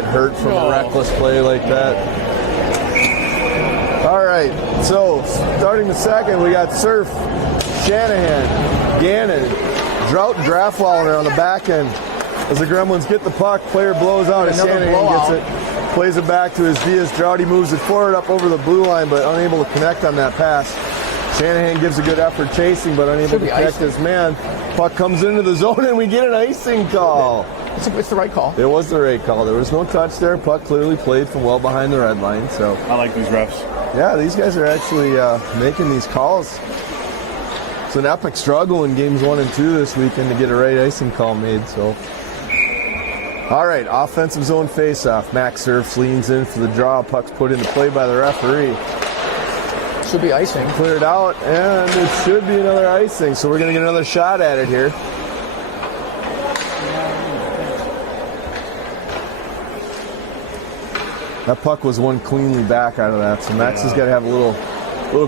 get hurt from a reckless play like that. All right, so starting the second, we got Surf, Shanahan, Gannon, Drought, and Draftwalder on the back end. As the Gremlins get the puck, player blows out as Shanahan gets it, plays it back to his Diaz. Droughty moves it forward up over the blue line, but unable to connect on that pass. Shanahan gives a good effort chasing, but unable to connect his man. Puck comes into the zone, and we get an icing call. It's the right call. It was the right call. There was no touch there. Puck clearly played from well behind the red line. So I like these refs. Yeah, these guys are actually making these calls. It's an epic struggle in games 1 and 2 this weekend to get a right icing call made. So, all right, offensive zone faceoff. Max Surf leans in for the draw. Puck's put into play by the referee. Should be icing. Cleared out, and it should be another icing. So we're going to get another shot at it here. That puck was one cleanly back out of that. So Max has got to have a little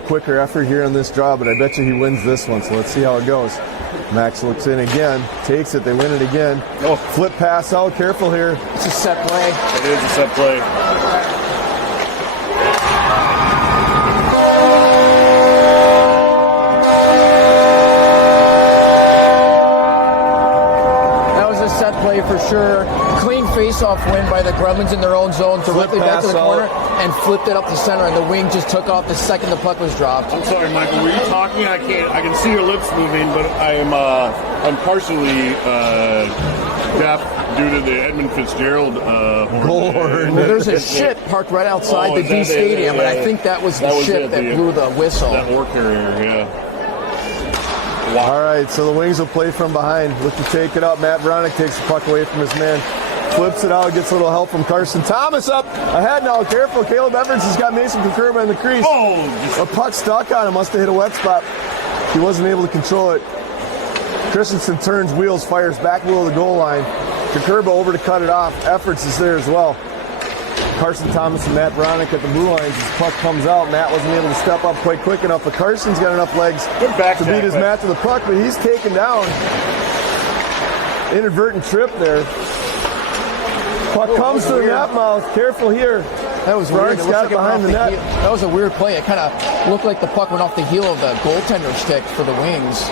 quicker effort here on this draw, but I bet you he wins this one. So let's see how it goes. Max looks in again, takes it, they win it again. Oh, flip pass out, careful here. It's a set play. It is a set play. Play for sure. Clean face-off win by the Gremlins in their own zone, directly back to the corner, and flipped it up the center, and the wing just took off the second the puck was dropped. I'm sorry, Michael. Were you talking? I can see your lips moving, but I'm partially deaf due to the Edmund Fitzgerald horn. Well, there's a ship parked right outside the D Stadium, and I think that was the ship that blew the whistle. That war carrier, yeah. Wow. All right, so the Wings will play from behind. Look to take it up. Matt Veronic takes the puck away from his man. Flips it out, gets a little help from Carson Thomas up ahead now. Careful, Caleb Everts has got Mason Kukurba in the crease. Oh! A puck stuck on him, must have hit a wet spot. He wasn't able to control it. Christensen turns, wheels, fires back below the goal line. Kukurba over to cut it off. Efforts is there as well. Carson Thomas and Matt Veronic at the blue lines. As the puck comes out, Matt wasn't able to step up quite quick enough, but Carson's got enough legs to beat his Matt to the puck, but he's taken down. Inadvertent trip there. Puck comes to the net mouth. Careful here. That was weird. Veronic got it behind the net. That was a weird play. It kind of looked like the puck went off the heel of the goaltender stick for the Wings.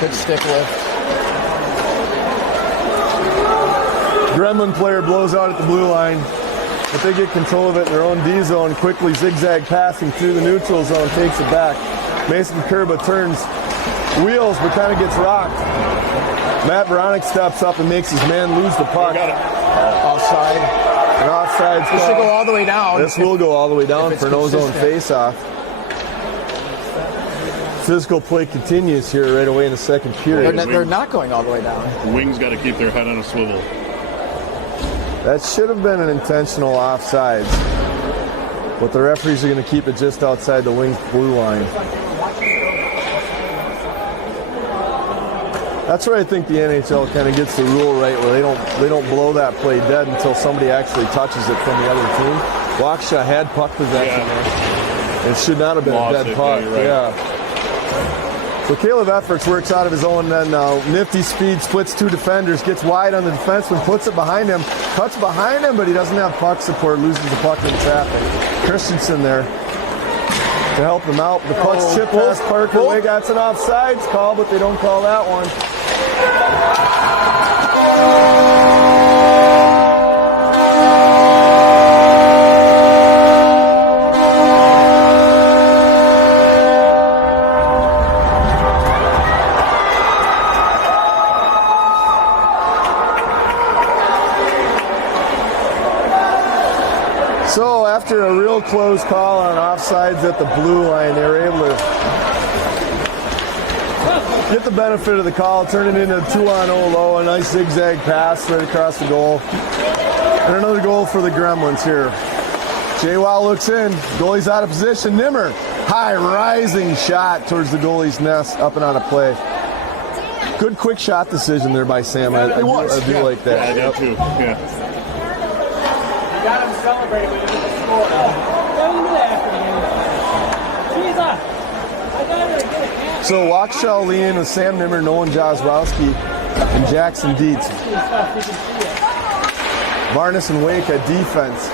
Good stick lift. Gremlin player blows out at the blue line, but they get control of it in their own D zone. Quickly zigzag passing through the neutral zone, takes it back. Mason Kukurba turns, wheels, but kind of gets rocked. Matt Veronic steps up and makes his man lose the puck. Offside. An offside. This will go all the way down. This will go all the way down for an ozone face-off. Physical play continues here right away in the second period. They're not going all the way down. Wings got to keep their head on a swivel. That should have been an intentional offsides, but the referees are going to keep it just outside the Wings blue line. That's where I think the NHL kind of gets the rule right, where they don't blow that play dead until somebody actually touches it from the other team. Waukesha had puck possession there. It should not have been a dead puck. Right. Yeah. So Caleb Efforts works out of his own then. Nifty speed, splits two defenders, gets wide on the defenseman, puts it behind him, cuts behind him, but he doesn't have puck support, loses the puck in traffic. Christensen there to help him out. The puck's chipped past Parker. They got an offsides call, but they don't call that one. So after a real close call on offsides at the blue line, they were able to get the benefit of the call, turn it into a 2-on-0 low, a nice zigzag pass right across the goal. And another goal for the Gremlins here. J-Wow looks in, goalie's out of position. Nimmer, high rising shot towards the goalie's nest, up and out of play. Good quick shot decision there by Sam. I do like that. Yeah, I do too. Yeah. Got him celebrating when he hit the score. So Waukesha lean with Sam Nimmer, Nolan Jozwowski. and Jackson Dietz. Varnes and Wake at defense.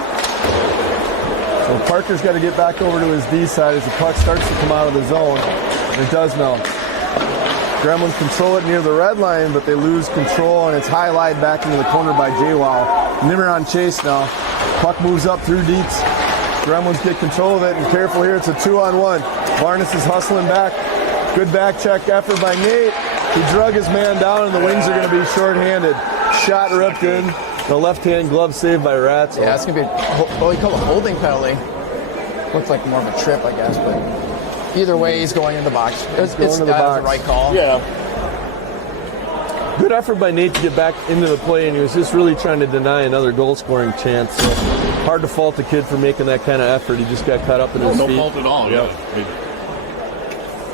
So Parker's got to get back over to his D side as the puck starts to come out of the zone. And it does now. Gremlins control it near the red line, but they lose control, and it's highlighted back into the corner by J-Wow. Nimmer on chase now. Puck moves up through Dietz. Gremlins get control of it, and careful here, it's a 2-on-1. Varnes is hustling back. Good back check effort by Nate. He drug his man down, and the Wings are going to be shorthanded. Shot ripped in. The left-hand glove saved by Rats. Yeah, it's going to be he called a holding penalty. Looks like more of a trip, I guess, but either way, he's going in the box. It's the right call. Yeah. Good effort by Nate to get back into the play, and he was just really trying to deny another goal-scoring chance. So hard to fault the kid for making that kind of effort. He just got caught up in his feet. No fault at all, yeah.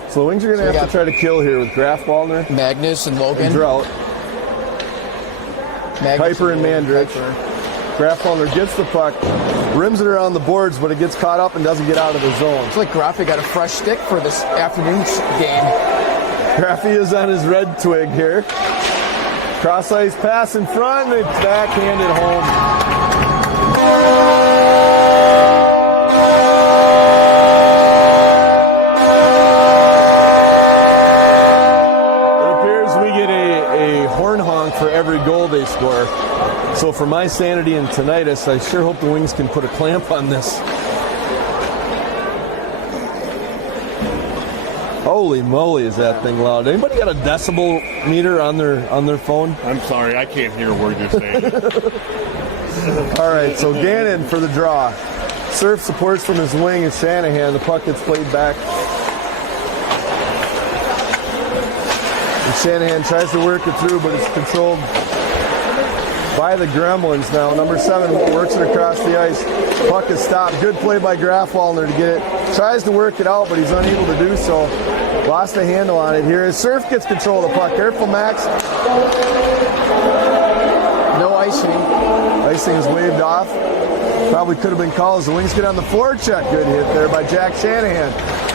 So the Wings are going to have to try to kill here with Graf Wallner, Magnus and Logan. and Drought. Kuiper and Mandrich. Graf Wallner gets the puck, rims it around the boards, but it gets caught up and doesn't get out of the zone. It's like Graffi got a fresh stick for this afternoon's game. Graffi is on his red twig here. Cross ice pass in front, and it's backhanded home. It appears we get a horn honk for every goal they score. So for my sanity and tinnitus, I sure hope the Wings can put a clamp on this. Holy moly, is that thing loud. Anybody got a decibel meter on their phone? I'm sorry, I can't hear a word you're saying. All right, so Gannon for the draw. Surf supports from his wing and Shanahan. The puck gets played back. And Shanahan tries to work it through, but it's controlled by the Gremlins now. Number 7 works it across the ice. Puck is stopped. Good play by Graf Wallner to get it. Tries to work it out, but he's unable to do so. Lost a handle on it here. Surf gets control of the puck. Careful, Max. No icing. Icing is waved off. Probably could have been called as the Wings get on the forecheck. Good hit there by Jack Shanahan.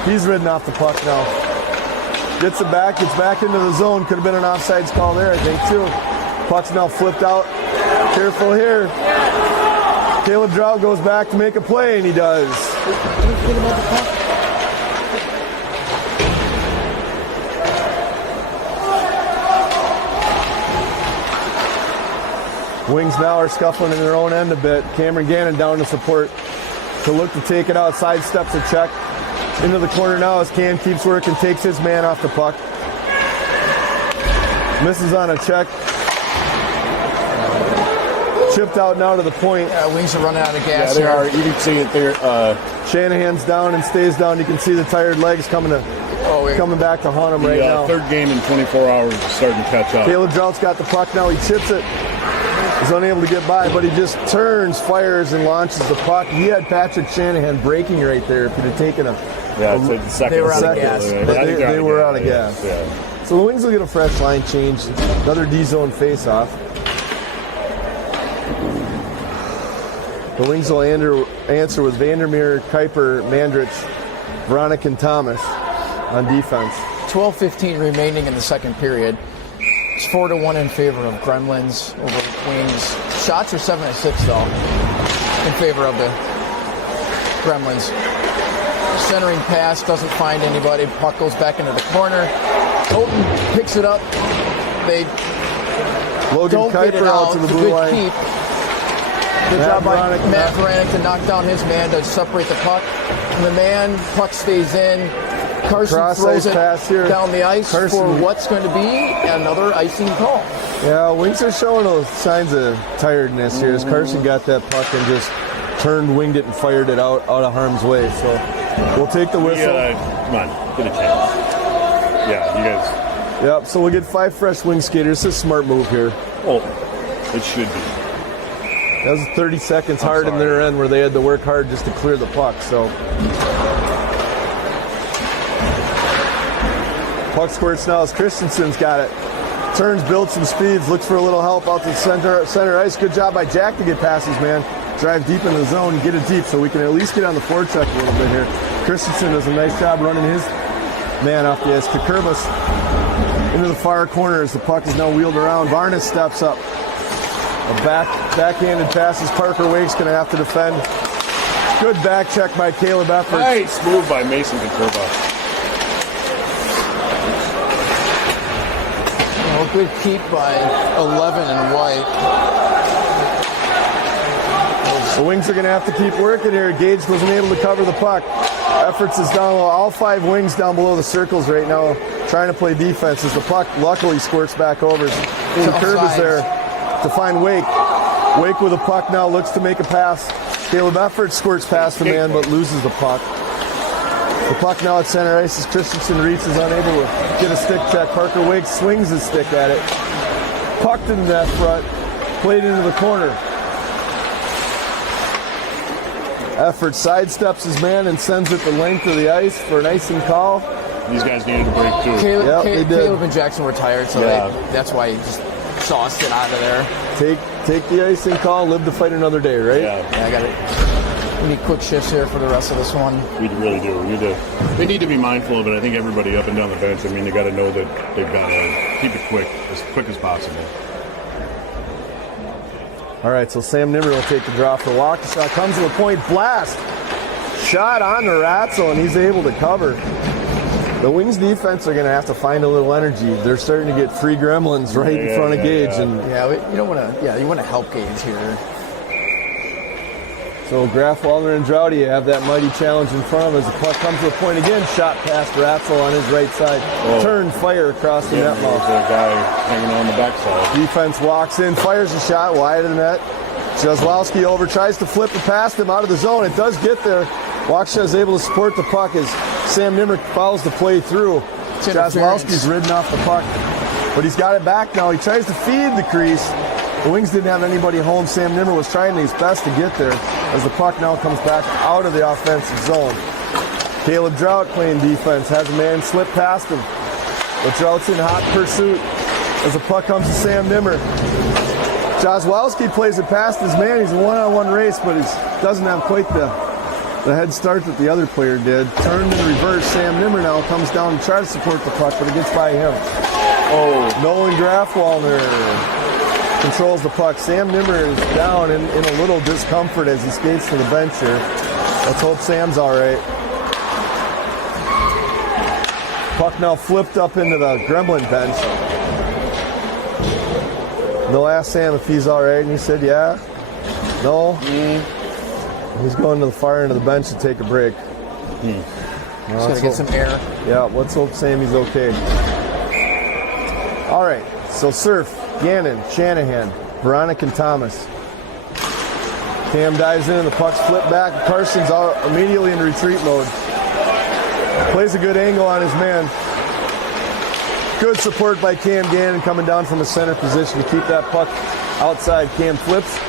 He's ridden off the puck now. Gets it back. Gets back into the zone. Could have been an offsides call there, I think, too. Puck's now flipped out. Careful here. Caleb Drought goes back to make a play, and he does. Wings now are scuffling in their own end a bit. Cameron Gannon down to support. To look to take it out. Side steps a check. Into the corner now as Cam keeps working. Takes his man off the puck. Misses on a check. Chipped out now to the point. Yeah, Wings are running out of gas. Yeah, they are. You can see it there. Shanahan's down and stays down. You can see the tired legs coming back to haunt him right now. Third game in 24 hours is starting to catch up. Caleb Drought's got the puck now. He chips it. He's unable to get by, but he just turns, fires, and launches the puck. He had Patrick Shanahan breaking right there if he'd have taken a it's like the second. They were out of gas. They were out of gas. Yeah. So the Wings will get a fresh line change. Another D-zone face-off. The Wings will answer with Vandermeer, Kuiper, Mandrich, Veronic, and Thomas on defense. 12:15 remaining in the second period. It's 4-1 in favor of Gremlins over Wings. Shots are 7-6 though, in favor of the Gremlins. Centering pass doesn't find anybody. Puck goes back into the corner. Houghton picks it up. They Logan don't get it Kuiper out to the blue Good line. keep. Good job by Matt Veronic to knock down his man to separate the puck. And the puck stays in. Carson throws it down the ice for what's going to be another icing call. Yeah, Wings are showing those signs of tiredness here as Carson got that puck and just turned, winged it, and fired it out of harm's way. So we'll take the whistle. Come on, get a chance. Yeah, you guys. Yep, so we'll get 5 fresh Wing skaters. It's a smart move here. Well, it should be. That was 30 seconds hard in their end where they had to work hard just to clear the puck. So puck squirts now as Christensen's got it. Turns, builds some speeds, looks for a little help out to center ice. Good job by Jack to get past his man. Drive deep in the zone and get it deep so we can at least get on the forecheck a little bit here. Christensen does a nice job running his man off the ice. Kukurbis into the far corner as the puck is now wheeled around. Varnes steps up. A backhanded pass as Parker Wake's going to have to defend. Good back check by Caleb Efforts. Nice move by Mason Katurba. Well, good keep by 11 and White. The Wings are going to have to keep working here. Gage wasn't able to cover the puck. Efforts is down low. All 5 Wings down below the circles right now trying to play defense as the puck luckily squirts back over. The curve is there to find Wake. Wake with the puck now looks to make a pass. Caleb Efforts squirts past the man but loses the puck. The puck now at center ice as Christensen reaches, unable to get a stick check. Parker Wake swings his stick at it. Pucked in the net front. Played into the corner. Effort sidesteps his man and sends it the length of the ice for an icing call. These guys needed a break too. Caleb and Jackson were tired, so that's why he just sauced it out of there. Take the icing call, live to fight another day, right? Yeah, I got it. We need quick shifts here for the rest of this one. We really do. They need to be mindful of it. I think everybody up and down the bench, I mean, they got to know that they've got to keep it quick as possible. All right, so Sam Nimmer will take the draw for Waukesha. Comes to the point, blast. Shot on to Ratzel, and he's able to cover. The Wings defense are going to have to find a little energy. They're starting to get free gremlins right in front of Gage. And you don't want to. Yeah, you want to help Gage here. so Graf, Wallner, and Droughty have that mighty challenge in front of them as the puck comes to the point again. Shot past Ratzel on his right side. Turn, fire across the net mouth. There's a guy hanging on the backside. Defense walks in, fires a shot wide of the net. Jazlowski over, tries to flip it past him out of the zone. It does get there. Waukesha is able to support the puck as Sam Nimmer follows the play through. Jazlowski's ridden off the puck, but he's got it back now. He tries to feed the crease. The Wings didn't have anybody home. Sam Nimmer was trying his best to get there as the puck now comes back out of the offensive zone. Caleb Drought playing defense, has a man slip past him, but Drought's in hot pursuit as the puck comes to Sam Nimmer. Jazlowski plays it past his man. He's a one-on-one race, but he doesn't have quite the head start that the other player did. Turned in reverse. Sam Nimmer now comes down to try to support the puck, but it gets by him. Nolan Grafwallner controls the puck. Sam Nimmer is down in a little discomfort as he skates to the bench here. Let's hope Sam's all right. Puck now flipped up into the Gremlin bench. They'll ask Sam if he's all right, and he said, yeah. No. He's going to the far end of the bench to take a break. He's going to get some air. Yeah, let's hope Sammy's okay. All right, so Surf, Gannon, Shanahan, Veronica, and Thomas. Cam dives in, the puck's flipped back. Carson's immediately in retreat mode. Plays a good angle on his man. Good support by Cam Gannon coming down from a center position to keep that puck outside. Cam flips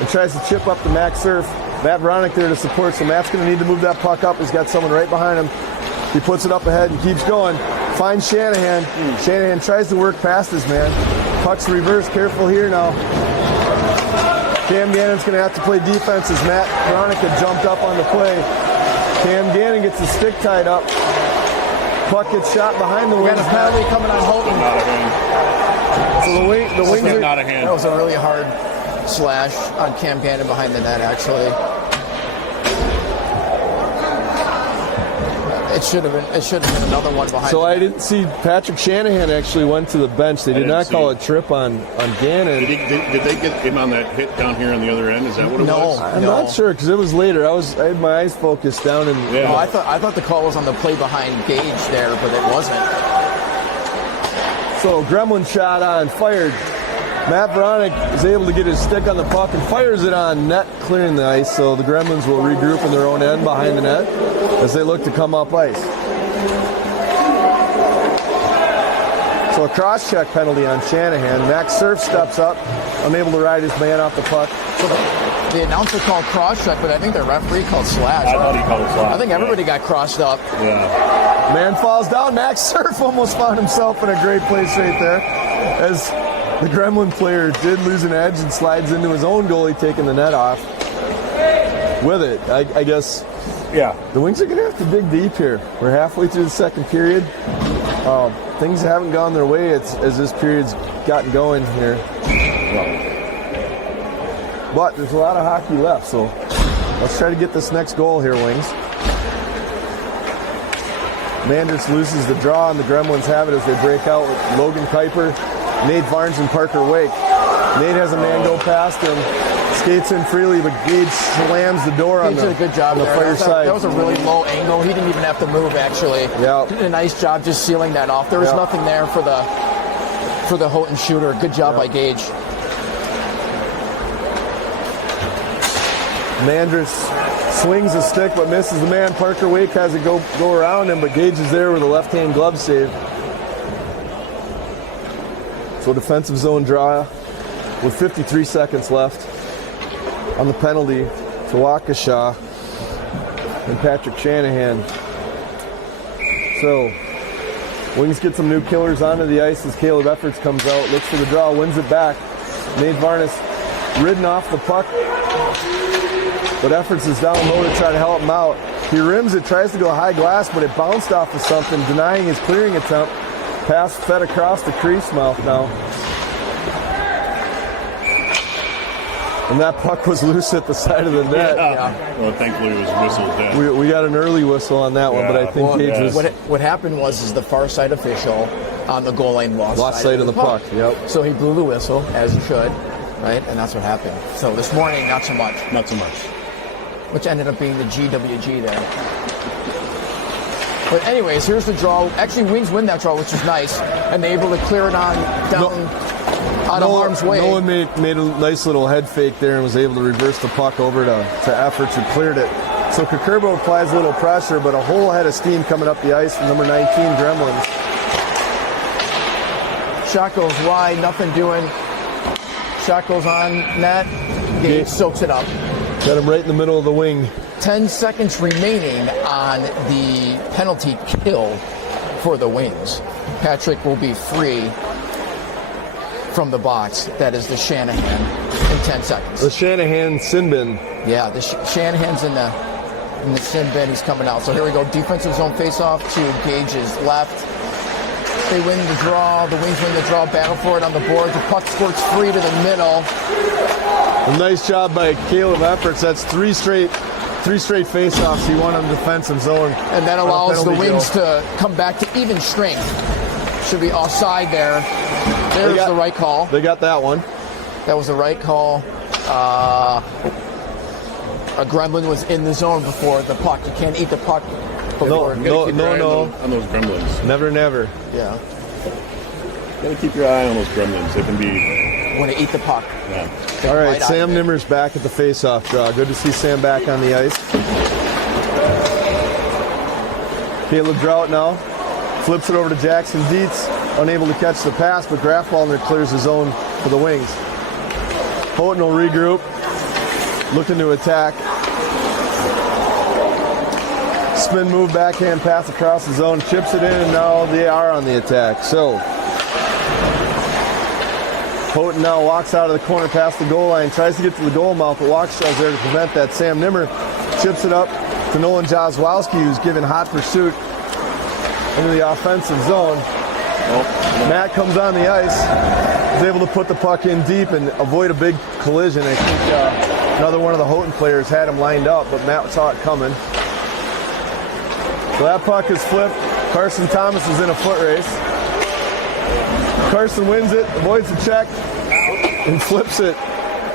and tries to chip up to Max Surf. Matt Veronic there to support, so Matt's going to need to move that puck up. He's got someone right behind him. He puts it up ahead and keeps going. Finds Shanahan. Shanahan tries to work past his man. Puck's reverse. Careful here now. Cam Gannon's going to have to play defense as Matt Veronica jumped up on the play. Cam Gannon gets his stick tied up. Puck gets shot behind the wings. Got a penalty coming on Houghton. Not a hand. So the Wings are not a hand. That was a really hard slash on Cam Gannon behind the net, actually. It should have been another one behind. So I didn't see Patrick Shanahan actually went to the bench. They did not call a trip on Gannon. Did they get him on that hit down here on the other end? Is that what it was? I'm not sure because it was later. I had my eyes focused down in. No, I thought the call was on the play behind Gage there, but it wasn't. So Gremlin shot on, fired. Matt Veronic is able to get his stick on the puck and fires it on net, clearing the ice. So the Gremlins will regroup in their own end behind the net as they look to come up ice. So a cross-check penalty on Shanahan. Max Surf steps up, unable to ride his man off the puck. So the announcer called cross-check, but I think the referee called slash. I thought he called it slash. I think everybody got crossed up. Yeah. Man falls down. Max Surf almost found himself in a great place right there as the Gremlin player did lose an edge and slides into his own goalie, taking the net off with it. I guess Yeah. The Wings are going to have to dig deep here. We're halfway through the second period. Things haven't gone their way as this period's gotten going here. But there's a lot of hockey left, so let's try to get this next goal here, Wings. Mandritz loses the draw, and the Gremlins have it as they break out with Logan Kuiper, Nate Varnes, and Parker Wake. Nate has a man go past him, skates in freely, but Gage slams the door on Gage did a good job on the there. far side. That was a really low angle. He didn't even have to move, actually. Yeah. He did a nice job just sealing that off. There was nothing there for the Houghton shooter. Good job by Gage. Mandritz swings a stick but misses the man. Parker Wake has it go around him, but Gage is there with a left-hand glove save. So defensive zone draw with 53 seconds left on the penalty to Waukesha and Patrick Shanahan. So Wings get some new killers onto the ice as Caleb Efforts comes out, looks for the draw, wins it back. Nate Varnes ridden off the puck, but Efforts is down low to try to help him out. He rims it, tries to go high glass, but it bounced off of something, denying his clearing attempt. Pass fed across the crease mouth now. And that puck was loose at the side of the net. Yeah. Well, thankfully it was whistled down. We got an early whistle on that one, but I think Gage was... What happened was the far side official on the goal line lost sight of the puck. Yep. So he blew the whistle, as he should, right? And that's what happened. So this morning, not so much. Not so much. Which ended up being the GWG there. But anyways, here's the draw. Actually, Wings win that draw, which is nice. And they're able to clear it on down out of harm's way. Nolan made a nice little head fake there and was able to reverse the puck over to Efforts, who cleared it. So Kakurbo applies a little pressure, but a whole head of steam coming up the ice from number 19, Gremlins. Shot goes wide, nothing doing. Shot goes on net. Gage soaks it up. Got him right in the middle of the wing. 10 seconds remaining on the penalty kill for the Wings. Patrick will be free from the box. That is the Shanahan in 10 seconds. The Shanahan sin bin. Yeah, the Shanahan's in the sin bin. He's coming out. So here we go. Defensive zone face-off to Gage's left. They win the draw. The Wings win the draw. Battle for it on the board. The puck squirts free to the middle. A nice job by Caleb Efforts. That's three straight face-offs he won on the defensive zone. And that allows the Wings to come back to even strength. Should be offside there. There's the right call. They got that one. That was the right call. A Gremlin was in the zone before the puck. You can't eat the puck before. No. On those Gremlins. Never. Yeah. Gotta keep your eye on those Gremlins. They can be... Want to eat the puck. Yeah. All right, Sam Nimmer's back at the face-off draw. Good to see Sam back on the ice. Caleb Drought now flips it over to Jackson Dietz, unable to catch the pass, but Grafwallner clears the zone for the Wings. Houghton will regroup, looking to attack. Spin move, backhand pass across the zone, chips it in, and now they are on the attack. So Houghton now walks out of the corner past the goal line, tries to get to the goal mouth, but Waukesha's there to prevent that. Sam Nimmer chips it up to Nolan Jozwowski, who's given hot pursuit into the offensive zone. Matt comes on the ice, is able to put the puck in deep and avoid a big collision. I think another one of the Houghton players had him lined up, but Matt saw it coming. So that puck is flipped. Carson Thomas is in a foot race. Carson wins it, avoids the check, and flips it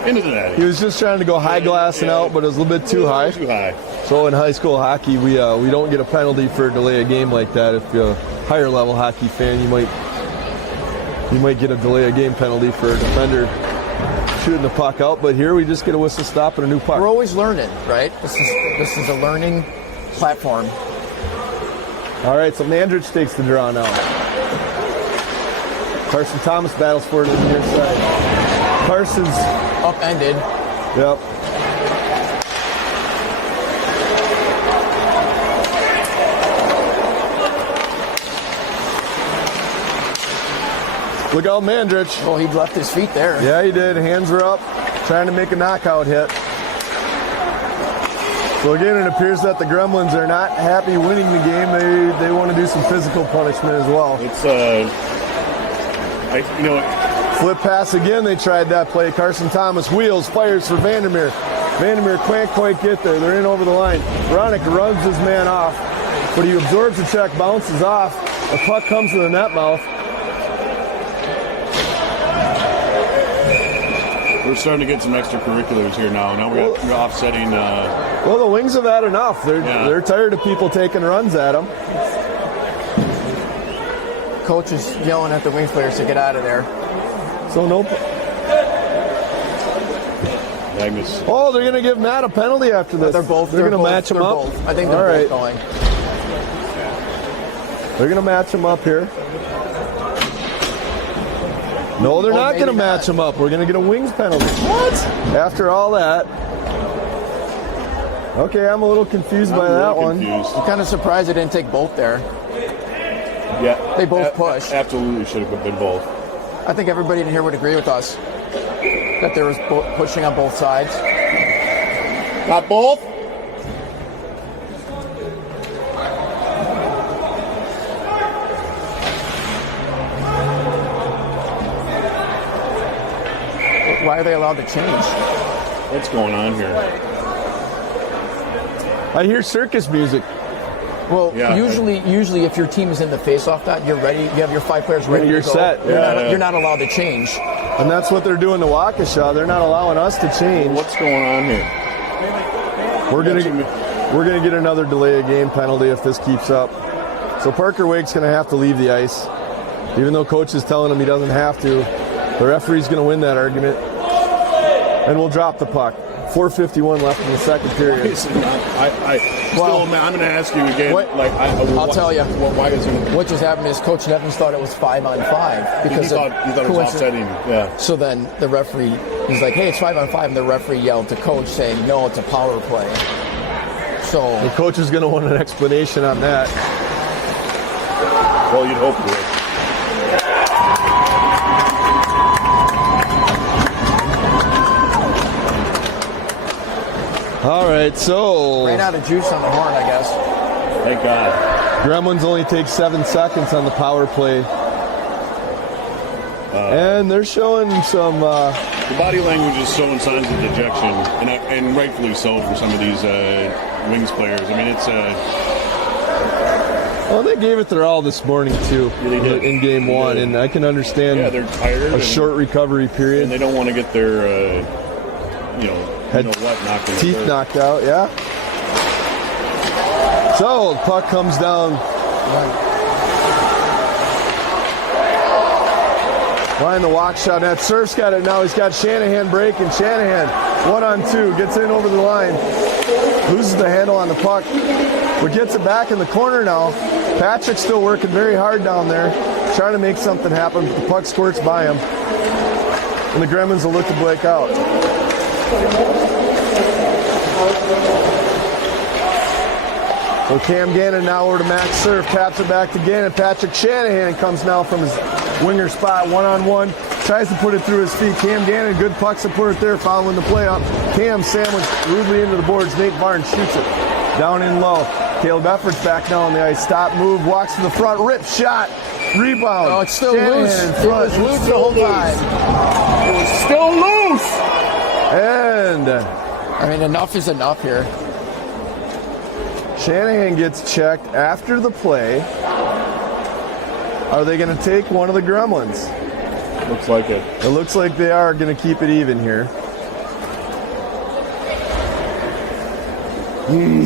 into the net. He was just trying to go high glass and out, but it was a little bit too high. Too high. So in high school hockey, we don't get a penalty for a delay a game like that. If you're a higher level hockey fan, you might get a delay a game penalty for a defender shooting the puck out. But here we just get a whistle stop and a new puck. We're always learning, right? This is a learning platform. All right, so Mandritz takes the draw now. Carson Thomas battles for it on the near side. Carson's upended. Yep. Look out, Mandritz. Well, he left his feet there. Yeah, he did. Hands were up, trying to make a knockout hit. So again, it appears that the Gremlins are not happy winning the game. They want to do some physical punishment as well. It's you know, Flip pass again. They tried that play. Carson Thomas wheels, fires for Vandermeer. Vandermeer can't quite get there. They're in over the line. Ronick runs his man off, but he absorbs the check, bounces off. The puck comes to the net mouth. we're starting to get some extracurriculars here now. Now we're offsetting. Well, the Wings have had enough. They're tired of people taking runs at them. Coach is yelling at the Wings players to get out of there. So no. Magnus. Oh, they're going to give Matt a penalty after this. They're They're going to match him up. Both. I think they're both going. They're going to match him up here. No, they're not going to match him up. We're going to get a Wings penalty. What? After all that. Okay, I'm a little confused by that one. I'm kind of surprised they didn't take both there. Yeah. They both pushed. Absolutely should have been both. I think everybody in here would agree with us that there was pushing on both sides. Not both? Why are they allowed to change? What's going on here? I hear circus music. Well, Yeah. usually if your team is in the face-off dot, you're ready. You have your 5 players ready You're to go. set. You're not allowed to change. And that's what they're doing to Waukesha. They're not allowing us to change. What's going on here? We're gonna get another delay of game penalty if this keeps up. So Parker Wake's gonna have to leave the ice, even though coach is telling him he doesn't have to. The referee's gonna win that argument, and we'll drop the puck. 4:51 left in the second period. I'm going to ask you again. I'll tell you. Why is it? What just happened is Coach Nevins thought it was 5-on-5 because he thought it was offsetting. Yeah. So then the referee, he's like, "Hey, it's 5-on-5," and the referee yelled to Coach saying, "No, it's a power play." So The coach is going to want an explanation on that. Well, you'd hope for it. All right, so ran out of juice on the horn, I guess. Thank God. Gremlins only take 7 seconds on the power play. And they're showing some... the body language is showing signs of dejection, and rightfully so for some of these Wings players. I mean, it's... Well, they gave it their all this morning, too, they did. in Game 1, and I can understand they're tired. a short recovery period. And they don't want to get their, teeth knocked out, yeah. So, the puck comes down. Behind the Waukesha net. Surf's got it now. He's got Shanahan breaking. Shanahan, 1-on-2, gets in over the line. Loses the handle on the puck. But gets it back in the corner now. Patrick's still working very hard down there, trying to make something happen. The puck squirts by him. And the Gremlins will look to break out. So Cam Gannon now over to Max Surf, taps it back to Gannon. Patrick Shanahan comes now from his winger spot, 1-on-1. Tries to put it through his feet. Cam Gannon, good puck support there, following the play up. Cam sandwiched rudely into the boards. Nate Barnes shoots it down in low. Caleb Effort's back now on the ice. Stop, move, walks to the front, rip shot, rebound. Oh, it's still Shanahan loose. in It front. was loose the whole time. It was still loose! And I mean, enough is enough here. Shanahan gets checked after the play. Are they going to take one of the Gremlins? Looks like it. It looks like they are going to keep it even here.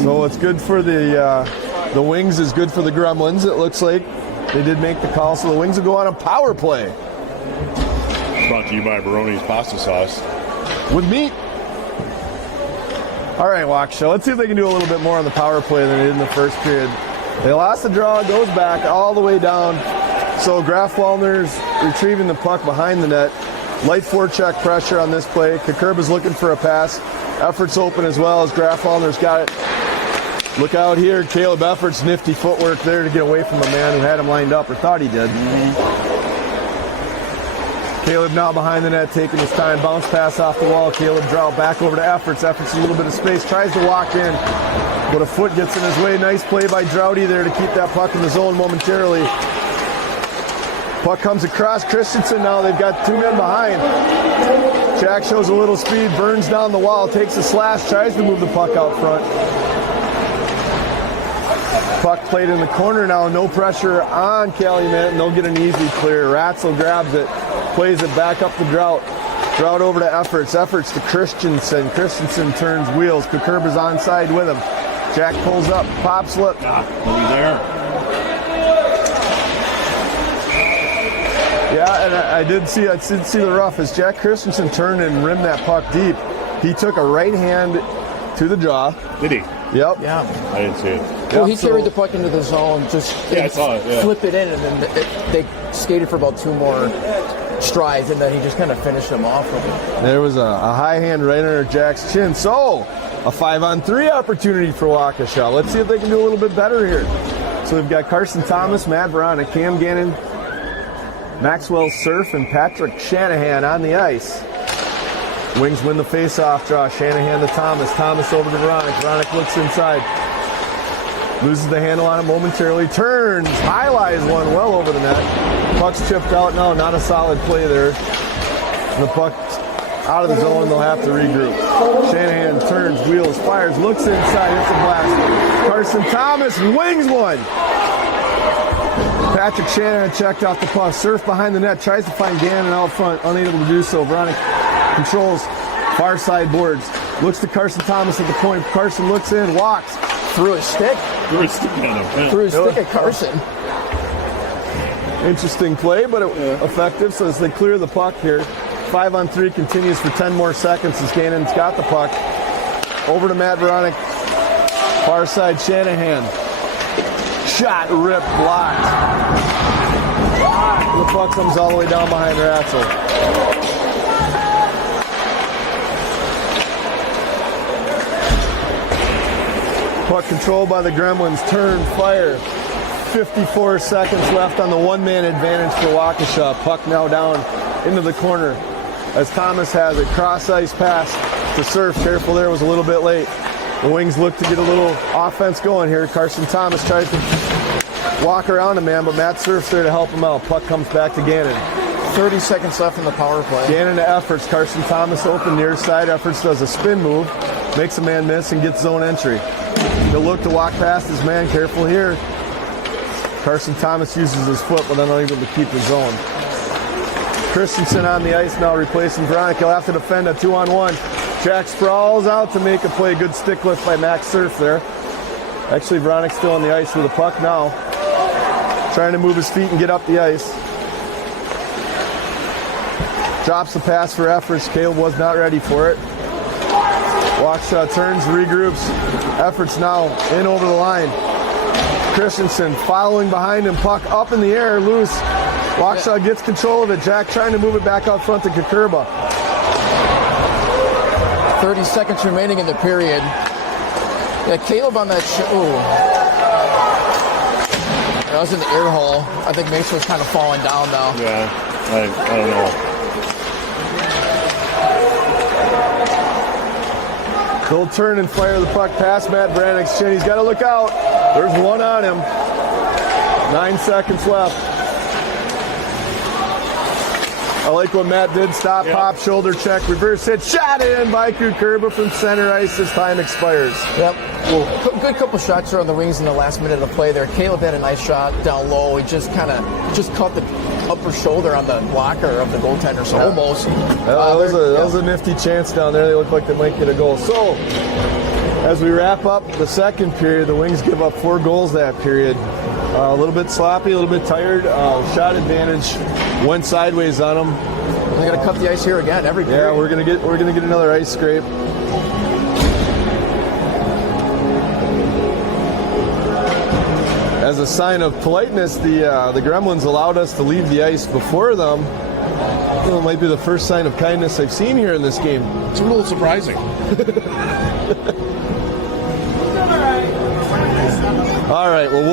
So it's good for the Wings is good for the Gremlins. It looks like they did make the call, so the Wings will go on a power play. Brought to you by Baroni's Pasta Sauce. With meat. All right, Waukesha. Let's see if they can do a little bit more on the power play than they did in the first period. They lost the draw, goes back all the way down. So Graf Wallner's retrieving the puck behind the net. Light forecheck pressure on this play. Kakurb is looking for a pass. Efforts open as well as Graf Wallner's got it. Look out here. Caleb Efforts, nifty footwork there to get away from a man who had him lined up or thought he did. Caleb now behind the net, taking his time. Bounce pass off the wall. Caleb Drought back over to Efforts. Efforts a little bit of space. Tries to walk in, but a foot gets in his way. Nice play by Droughty there to keep that puck in the zone momentarily. Puck comes across Christensen now. They've got 2 men behind. Jack shows a little speed, burns down the wall, takes a slash, tries to move the puck out front. Puck played in the corner now, no pressure on Calumet, and they'll get an easy clear. Ratzel grabs it, plays it back up the Drought. Drought over to Efforts. Efforts to Christensen. Christensen turns wheels. Kukurba's onside with him. Jack pulls up, pops lip. There. Yeah, and I did see the rough as Jack Christensen turned and rimmed that puck deep. He took a right hand to the jaw. Did he? Yep. Yeah. I didn't see it. Well, he carried the puck into the zone, just I saw it, yeah. flip it in, and then they skated for about 2 more strides, and then he just kind of finished them off with it. There was a high hand right under Jack's chin. So, a 5-on-3 opportunity for Waukesha. Let's see if they can do a little bit better here. So we've got Carson Thomas, Matt Veronic, Cam Gannon, Maxwell Surf, and Patrick Shanahan on the ice. Wings win the face-off draw. Shanahan to Thomas. Thomas over to Veronic. Veronic looks inside. Loses the handle on it momentarily. Turns. Highlights one well over the net. Puck's chipped out now. Not a solid play there. The puck's out of the zone. They'll have to regroup. Shanahan turns, wheels, fires, looks inside. It's a blast. Carson Thomas wings one. Patrick Shanahan checked out the puck. Surf behind the net. Tries to find Gannon out front. Unable to do so. Veronic controls far side boards. Looks to Carson Thomas at the point. Carson looks in, walks. Threw his stick. Threw his stick at him. Threw his stick at Carson. Interesting play, but effective. So as they clear the puck here, 5-on-3 continues for 10 more seconds as Gannon's got the puck. Over to Matt Veronic. Far side Shanahan. Shot, ripped, blocked. The puck comes all the way down behind Ratzel. Puck controlled by the Gremlins. Turn, fire. 54 seconds left on the 1-man advantage for Waukesha. Puck now down into the corner as Thomas has it. Cross ice pass to Surf. Careful there, was a little bit late. The Wings look to get a little offense going here. Carson Thomas tries to walk around a man, but Matt Surf's there to help him out. Puck comes back to Gannon. 30 seconds left in the power play. Gannon to Efforts. Carson Thomas open near side. Efforts does a spin move, makes a man miss, and gets zone entry. He'll look to walk past his man. Careful here. Carson Thomas uses his foot, but unable to keep the zone. Christensen on the ice now, replacing Veronic. He'll have to defend a 2-on-1. Jack sprawls out to make a play. Good stick lift by Max Surf there. Actually, Veronic's still on the ice with the puck now. Trying to move his feet and get up the ice. Drops the pass for Efforts. Caleb was not ready for it. Waukesha turns, regroups. Efforts now in over the line. Christensen following behind him. Puck up in the air, loose. Waukesha gets control of it. Jack trying to move it back out front to Kukurba. 30 seconds remaining in the period. Yeah, Caleb on that that was in the air hole. I think Mason was kind of falling down now. Yeah, I don't know. He'll turn and fire the puck past Matt Brannick's chin. He's got to look out. There's one on him. 9 seconds left. I like what Matt did. Stop, pop, shoulder check, reverse hit, shot in by Kukurba from center ice as time expires. Yep. Well, good couple shots there on the Wings in the last minute of play there. Caleb had a nice shot down low. He just caught the upper shoulder on the blocker of the goaltender, so almost. That was a nifty chance down there. They look like they might get a goal. So, as we wrap up the second period, the Wings give up 4 goals that period. A little bit sloppy, a little bit tired. Shot advantage went sideways on them. They're gonna cut the ice here again every period. Yeah, we're gonna get another ice scrape. As a sign of politeness, the Gremlins allowed us to leave the ice before them. Well, it might be the first sign of kindness I've seen here in this game. It's a little surprising. All right, well.